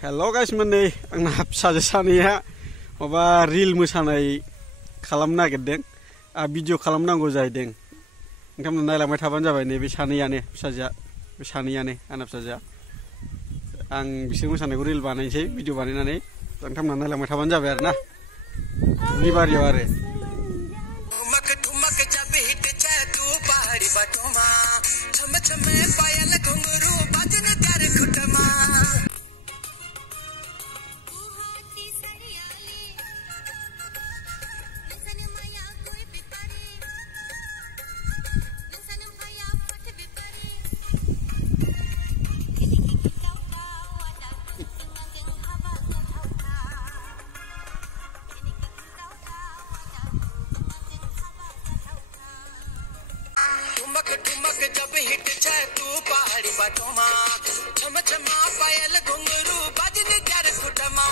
Hello guys मोनै आंना फिसाजो सानैया माबा रिल मोसानाय खालामनो नागिरदों भिडिअ खालामनांगौ जाहैदों ओंखायनो नायलांबाय थाबानो जाबाय नैबे सानैयानो फिसाजोआ बे सानैयानो आंना फिसाजोआ आं बिसोर मोसानायखौ रिल बानायनोसै भिडिअ बानायनानै नोंथांमोना नायलांबाय थाबानो जाबाय आरोना दुब्लि बारियाव आरो जब हिट छे तू पहाड़ी बाटोमा छम छमा पायल घुंघरू बाजने कर खुटमा।